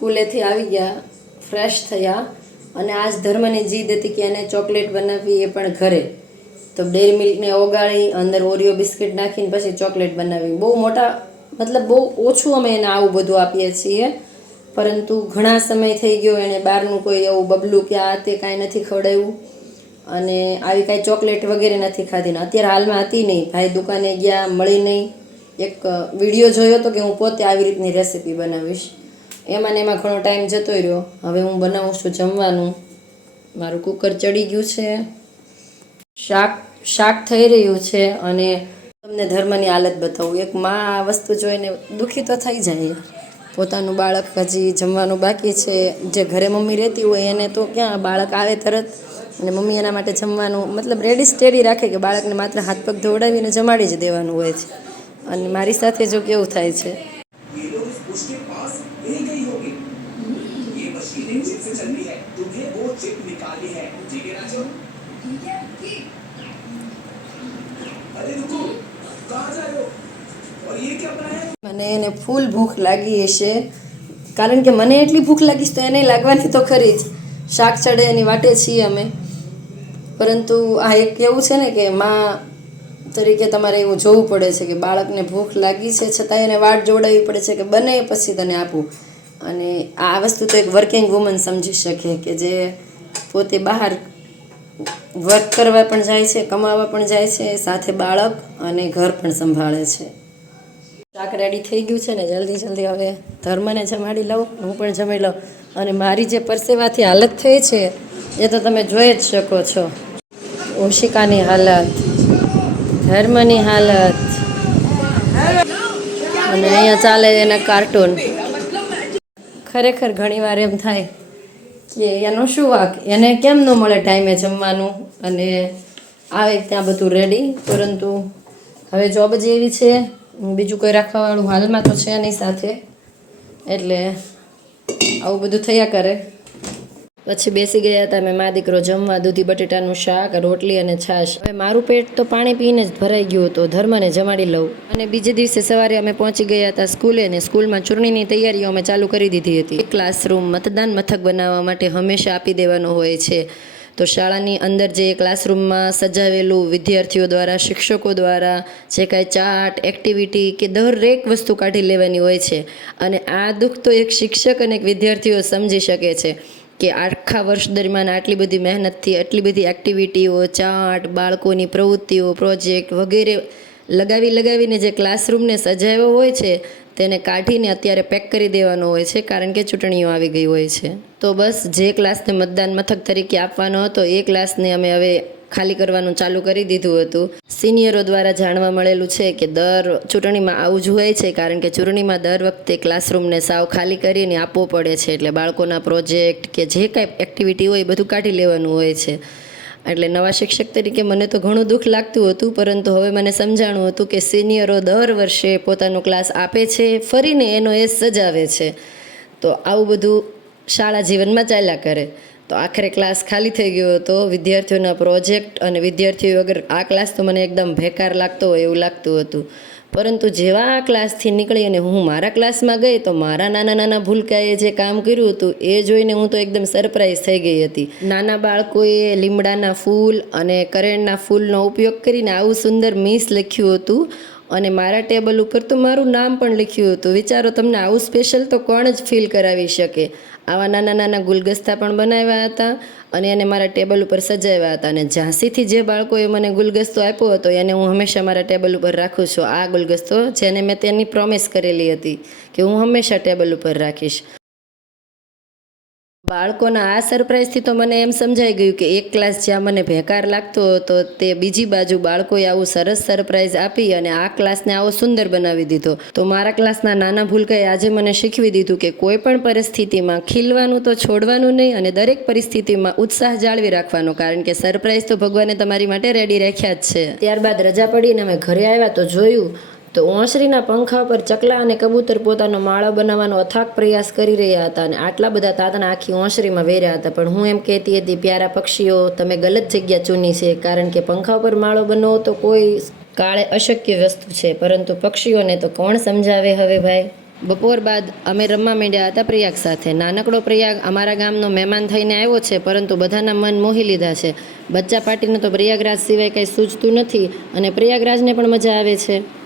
સ્કૂલેથી આવી ગયા, ફ્રેશ થયા અને આજ ધર્મની જીદ હતી કે એને ચોકલેટ બનાવવી, એ પણ ઘરે. તો ડેરી મિલ્કને ઓગાળી અંદર ઓરિયો બિસ્કિટ નાખીને પછી ચોકલેટ બનાવી. બહુ મોટા મતલબ બહુ ઓછું અમે એને આવું બધું આપીએ છીએ, પરંતુ ઘણા સમય થઈ ગયો એને બહારનું કોઈ એવું બબલું કે આ તે કાંઈ નથી ખવડાવ્યું અને આવી કાંઈ ચોકલેટ વગેરે નથી ખાધી ને અત્યારે હાલમાં હતી નહીં. ભાઈ દુકાને ગયા, મળી નહીં. એક વિડીયો જોયો હતો કે હું પોતે આવી રીતની રેસીપી બનાવીશ, એમાં ને એમાં ઘણો ટાઈમ જતો રહ્યો. હવે હું બનાવું છું જમવાનું. મારું કુકર ચડી ગયું છે, શાક થઈ રહ્યું છે અને તમને ધર્મની હાલત બતાવું. એક માં આ વસ્તુ જોઈને દુઃખી તો થઈ જાય. પોતાનું બાળક હજી જમવાનું બાકી છે. જે ઘરે મમ્મી રહેતી હોય એને તો ક્યાં બાળક આવે તરત અને મમ્મી એના માટે જમવાનું મતલબ રેડી સ્ટેડી રાખે કે બાળકને માત્ર હાથ પગ ધોવડાવીને જમાડી જ દેવાનું હોય છે. અને મારી સાથે જો કેવું થાય છે, મને એને ફૂલ ભૂખ લાગી હશે, કારણ કે મને એટલી ભૂખ લાગીશ તો એને લાગવાની તો ખરી જ. શાક ચડે એની વાટે છીએ અમે, પરંતુ આ એક એવું છે ને કે માં તરીકે તમારે એવું જોવું પડે છે કે બાળકને ભૂખ લાગી છે છતાં એને વાટ જોડાવવી પડે છે કે બને પછી તને આપું. અને આ વસ્તુ તો એક વર્કિંગ વુમન સમજી શકે કે જે પોતે બહાર વર્ક કરવા પણ જાય છે, કમાવા પણ જાય છે, સાથે બાળક અને ઘર પણ સંભાળે છે. શાક રેડી થઈ ગયું છે ને, જલ્દી હવે ધર્મને જમાડી લઉં, હું પણ જમી લઉં. અને મારી જે પરસેવાથી હાલત થઈ છે એ તો તમે જોઈ જ શકો છો. ઓશિકાની હાલત, ધર્મની હાલત, અને અહીંયા ચાલે એના કાર્ટૂન. ખરેખર ઘણીવાર એમ થાય કે એનો શું વાંક, એને કેમ ન મળે ટાઈમે જમવાનું અને આવે ત્યાં બધું રેડી. પરંતુ હવે જોબ જ એવી છે, બીજું કોઈ રાખવાવાળું હાલમાં તો છે નહીં સાથે, એટલે આવું બધું થયા કરે. પછી બેસી ગયા હતા મેં મા દીકરો જમવા. દૂધી બટેટાનું શાક, રોટલી અને છાશ. હવે મારું પેટ તો પાણી પીને જ ભરાઈ ગયું હતું, ધર્મને જમાડી લઉં. અને બીજે દિવસે સવારે અમે પહોંચી ગયા હતા સ્કૂલે, ને સ્કૂલમાં ચૂંટણીની તૈયારીઓ અમે ચાલુ કરી દીધી હતી. ક્લાસરૂમ મતદાન મથક બનાવવા માટે હંમેશા આપી દેવાનો હોય છે. તો શાળાની અંદર જે ક્લાસરૂમમાં સજાવેલું વિદ્યાર્થીઓ દ્વારા, શિક્ષકો દ્વારા જે કાંઈ ચાર્ટ, એક્ટિવિટી કે દરેક વસ્તુ કાઢી લેવાની હોય છે. અને આ દુઃખ તો એક શિક્ષક અને એક વિદ્યાર્થીઓ સમજી શકે છે કે આખા વર્ષ દરમિયાન આટલી બધી મહેનતથી આટલી બધી એક્ટિવિટીઓ, ચાર્ટ, બાળકોની પ્રવૃત્તિઓ, પ્રોજેક્ટ વગેરે લગાવીને જે ક્લાસરૂમને સજાવ્યો હોય છે તેને કાઢીને અત્યારે પેક કરી દેવાનો હોય છે, કારણ કે ચૂંટણીઓ આવી ગઈ હોય છે. તો બસ જે ક્લાસને મતદાન મથક તરીકે આપવાનો હતો એ ક્લાસને અમે હવે ખાલી કરવાનું ચાલુ કરી દીધું હતું. સિનિયરો દ્વારા જાણવા મળેલું છે કે દર ચૂંટણીમાં આવું જ હોય છે, કારણ કે ચૂંટણીમાં દર વખતે ક્લાસરૂમને સાવ ખાલી કરીને આપવો પડે છે. એટલે બાળકોના પ્રોજેક્ટ કે જે કાંઈ એક્ટિવિટી હોય એ બધું કાઢી લેવાનું હોય છે. એટલે નવા શિક્ષક તરીકે મને તો ઘણું દુઃખ લાગતું હતું, પરંતુ હવે મને સમજાણું હતું કે સિનિયરો દર વર્ષે પોતાનો ક્લાસ આપે છે, ફરીને એનો એ સજાવે છે. તો આવું બધું શાળા જીવનમાં ચાલ્યા કરે. તો આખરે ક્લાસ ખાલી થઈ ગયો હતો. વિદ્યાર્થીઓના પ્રોજેક્ટ અને વિદ્યાર્થીઓ વગર આ ક્લાસ તો મને એકદમ બેકાર લાગતો હોય એવું લાગતું હતું. પરંતુ જેવા આ ક્લાસથી નીકળી અને હું મારા ક્લાસમાં ગઈ તો મારા નાના ભૂલકાએ જે કામ કર્યું હતું એ જોઈને હું તો એકદમ સરપ્રાઈઝ થઈ ગઈ હતી. નાના બાળકોએ લીમડાના ફૂલ અને કરેણના ફૂલનો ઉપયોગ કરીને આવું સુંદર મિસ લખ્યું હતું અને મારા ટેબલ ઉપર તો મારું નામ પણ લખ્યું હતું. વિચારો, તમને આવું સ્પેશિયલ તો કોણ જ ફીલ કરાવી શકે. આવા નાના ગુલગસ્તા પણ બનાવ્યા હતા અને એને મારા ટેબલ ઉપર સજાવ્યા હતા. અને ઝાંસીથી જે બાળકોએ મને ગુલગસ્તો આપ્યો હતો એને હું હંમેશા મારા ટેબલ ઉપર રાખું છું. આ ગુલગસ્તો જેને મેં તેની પ્રોમિસ કરેલી હતી કે હું હંમેશા ટેબલ ઉપર રાખીશ. બાળકોના આ સરપ્રાઈઝથી તો મને એમ સમજાઈ ગયું કે એક ક્લાસ જ્યાં મને બેકાર લાગતો હતો તે બીજી બાજુ બાળકોએ આવું સરસ સરપ્રાઈઝ આપી અને આ ક્લાસને આવો સુંદર બનાવી દીધો. તો મારા ક્લાસના નાના ભૂલકાએ આજે મને શીખવી દીધું કે કોઈ પણ પરિસ્થિતિમાં ખીલવાનું તો છોડવાનું નહીં અને દરેક પરિસ્થિતિમાં ઉત્સાહ જાળવી રાખવાનો, કારણ કે સરપ્રાઈઝ તો ભગવાને તમારી માટે રેડી રાખ્યા જ છે. ત્યારબાદ રજા પડીને અમે ઘરે આવ્યા તો જોયું તો ઓસરીના પંખા પર ચકલા અને કબૂતર પોતાનો માળો બનાવવાનો અથાગ પ્રયાસ કરી રહ્યા હતા અને આટલા બધા તાતણા આખી ઓસરીમાં વેર્યા હતા. પણ હું એમ કહેતી હતી, પ્યારા પક્ષીઓ, તમે ગલત જગ્યા ચૂની છે, કારણ કે પંખા પર માળો બનાવવો તો કોઈ કાળે અશક્ય વસ્તુ છે, પરંતુ પક્ષીઓને તો કોણ સમજાવે હવે ભાઈ. બપોર બાદ અમે રમવા માંડ્યા હતા પ્રયાગ સાથે. નાનકડો પ્રયાગ અમારા ગામનો મહેમાન થઈને આવ્યો છે, પરંતુ બધાના મન મોહી લીધા છે. બચ્ચા પાર્ટીને તો પ્રયાગરાજ સિવાય કંઈ સૂઝતું નથી અને પ્રયાગરાજને પણ મજા આવે છે.